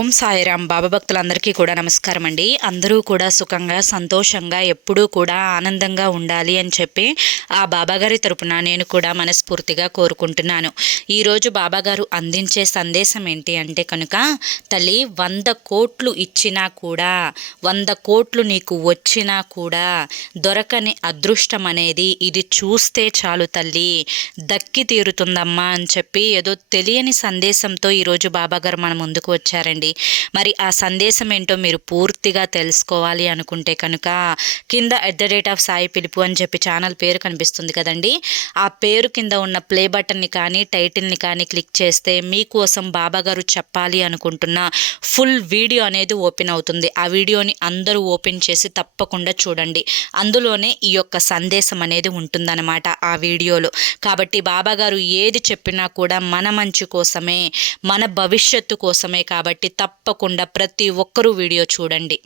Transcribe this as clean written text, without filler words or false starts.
ఓం సాయిరాం. బాబా భక్తులందరికీ కూడా నమస్కారం అండి. అందరూ కూడా సుఖంగా సంతోషంగా ఎప్పుడూ కూడా ఆనందంగా ఉండాలి అని చెప్పి ఆ బాబాగారి తరపున నేను కూడా మనస్ఫూర్తిగా కోరుకుంటున్నాను. ఈరోజు బాబాగారు అందించే సందేశం ఏంటి అంటే కనుక, తల్లి 100 కోట్లు ఇచ్చినా కూడా 100 కోట్లు నీకు వచ్చినా కూడా దొరకని అదృష్టం అనేది ఇది చూస్తే చాలు తల్లి, దక్కి తీరుతుందమ్మా అని చెప్పి ఏదో తెలియని సందేశంతో ఈరోజు బాబాగారు మన ముందుకు వచ్చారండి. మరి ఆ సందేశం ఏంటో మీరు పూర్తిగా తెలుసుకోవాలి అనుకుంటే కనుక కింద @సాయి పిలుపు అని చెప్పి ఛానల్ పేరు కనిపిస్తుంది కదండి, ఆ పేరు కింద ఉన్న ప్లే బటన్ని కానీ టైటిల్ని కానీ క్లిక్ చేస్తే మీకోసం బాబాగారు చెప్పాలి అనుకుంటున్న ఫుల్ వీడియో అనేది ఓపెన్ అవుతుంది. ఆ వీడియోని అందరూ ఓపెన్ చేసి తప్పకుండా చూడండి. అందులోనే ఈ యొక్క సందేశం అనేది ఉంటుందన్నమాట ఆ వీడియోలో. కాబట్టి బాబాగారు ఏది చెప్పినా కూడా మన మంచి కోసమే, మన భవిష్యత్తు కోసమే. కాబట్టి తప్పకుండా ప్రతి ఒక్కరూ వీడియో చూడండి.